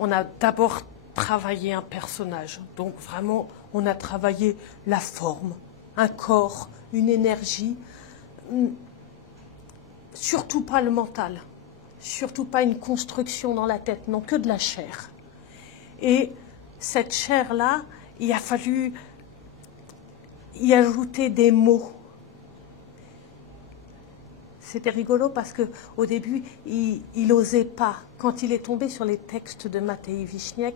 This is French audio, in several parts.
On a d'abord travaillé un personnage, donc vraiment on a travaillé la forme, un corps, une énergie, surtout pas le mental, surtout pas une construction dans la tête, non, que de la chair. Et cette chair-là, il a fallu y ajouter des mots. C'était rigolo parce qu'au début, il n'osait pas. Quand il est tombé sur les textes de Matei Wiśniek,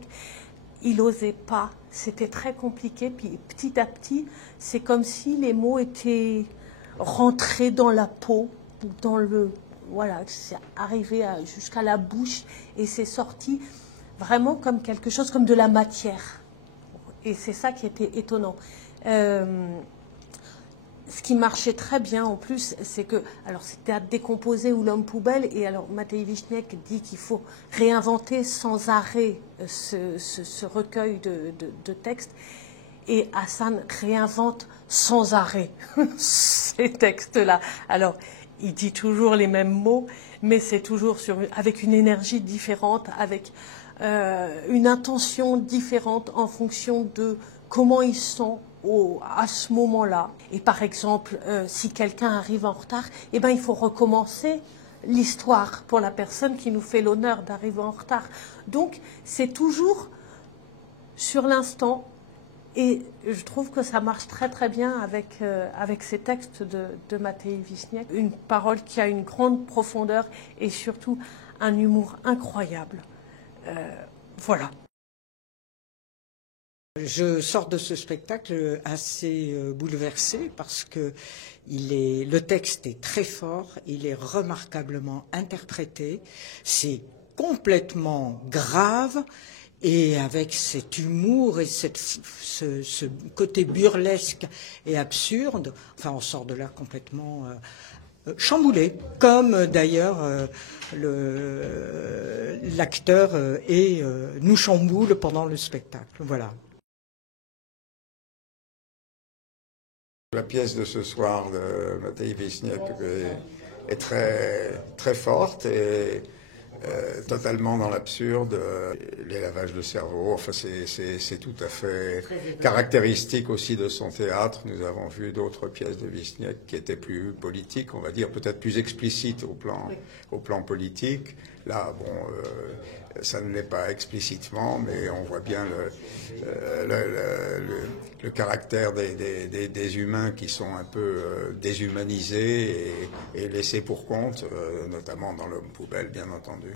il n'osait pas. C'était très compliqué. Puis petit à petit, c'est comme si les mots étaient rentrés dans la peau, dans le... Voilà, c'est arrivé jusqu'à la bouche et c'est sorti vraiment comme quelque chose, comme de la matière. Et c'est ça qui était étonnant. Ce qui marchait très bien en plus, c'est que, alors c'est Théâtre décomposé ou L'homme poubelle, et alors Matei Wiśniek dit qu'il faut réinventer sans arrêt ce recueil de textes, et Hassan réinvente sans arrêt ces textes-là. Alors, il dit toujours les mêmes mots, mais c'est toujours avec une énergie différente, avec une intention différente en fonction de comment ils sont à ce moment-là. Et par exemple, si quelqu'un arrive en retard, eh ben, il faut recommencer l'histoire pour la personne qui nous fait l'honneur d'arriver en retard. Donc, c'est toujours sur l'instant. Et je trouve que ça marche très très bien avec ces textes de Matei Wiśniek. Une parole qui a une grande profondeur et surtout un humour incroyable. Voilà. Je sors de ce spectacle assez bouleversée parce que le texte est très fort, il est remarquablement interprété, c'est complètement grave et avec cet humour et ce côté burlesque et absurde, enfin on sort de là complètement chamboulé, comme d'ailleurs l'acteur nous chamboule pendant le spectacle. Voilà. La pièce de ce soir de Matei Wiśniek est très, très forte et totalement dans l'absurde. Les lavages de cerveau, enfin c'est tout à fait caractéristique aussi de son théâtre. Nous avons vu d'autres pièces de Wiśniek qui étaient plus politiques, on va dire, peut-être plus explicites au plan politique. Là, bon, ça ne l'est pas explicitement, mais on voit bien le caractère des humains qui sont un peu déshumanisés et laissés pour compte, notamment dans L'homme poubelle, bien entendu.